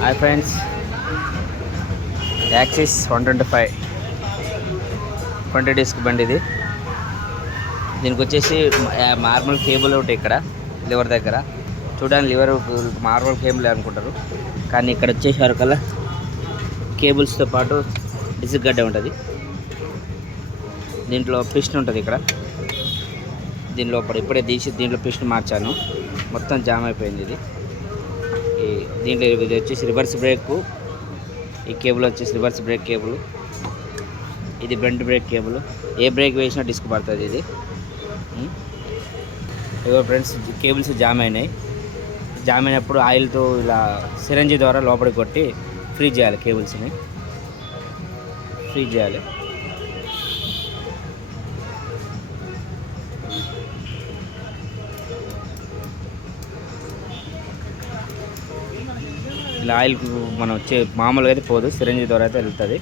Hi friends, axis 125 20 disc బండి ఇది. దీనికి వచ్చేసి మార్బల్ కేబుల్ ఒకటి ఇక్కడ లివర్ దగ్గర. చూడడానికి లివర్ మార్బల్ కేబుల్ అనుకుంటారు, కానీ ఇక్కడ వచ్చేసారు కల్లా కేబుల్స్తో పాటు డిస్క్ గడ్డ ఉంటుంది. దీంట్లో పిస్టన్ ఉంటుంది ఇక్కడ. దీనిలో ఇప్పుడే తీసి దీంట్లో పిస్టన్ మార్చాను, మొత్తం జామ్ అయిపోయింది ఇది. దీంట్లో ఇది వచ్చేసి రివర్స్ బ్రేక్, ఈ కేబుల్ వచ్చేసి రివర్స్ బ్రేక్ కేబుల్, ఇది front brake cable. A break వేసినా డిస్క్ పడుతుంది ఇది. ఇదిగో ఫ్రెండ్స్, కేబుల్స్ జామ్ అయినాయి. జామ్ అయినప్పుడు ఆయిల్తో ఇలా సిరంజి ద్వారా లోపలికి కొట్టి ఫ్రీ చేయాలి, కేబుల్స్ని ఫ్రీ చేయాలి. ఇలా ఆయిల్ మనం వచ్చే మామూలుగా అయితే పోదు, సిరంజి ద్వారా అయితే వెళ్తుంది.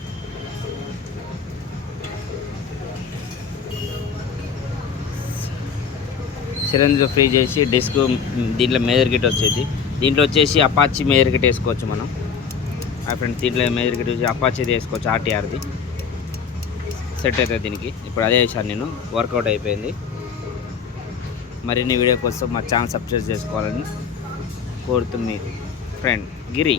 సిరంజిలో ఫ్రీ చేసి డిస్క్ దీంట్లో మేజర్ కిట్ వచ్చేది. దీంట్లో వచ్చేసి అపాచీ మేజర్ కిట్ వేసుకోవచ్చు మనం. ఫ్రెండ్స్, దీంట్లో మేజర్ కిట్ వచ్చి అపాచీది వేసుకోవచ్చు, ఆర్టీఆర్ది సెట్ అవుతుంది దీనికి. ఇప్పుడు అదే వేసాను నేను, వర్కౌట్ అయిపోయింది. మరిన్ని వీడియో కోసం మా ఛానల్ సబ్స్క్రైబ్ చేసుకోవాలని కోరుతుంది ఫ్రెండ్ గిరి.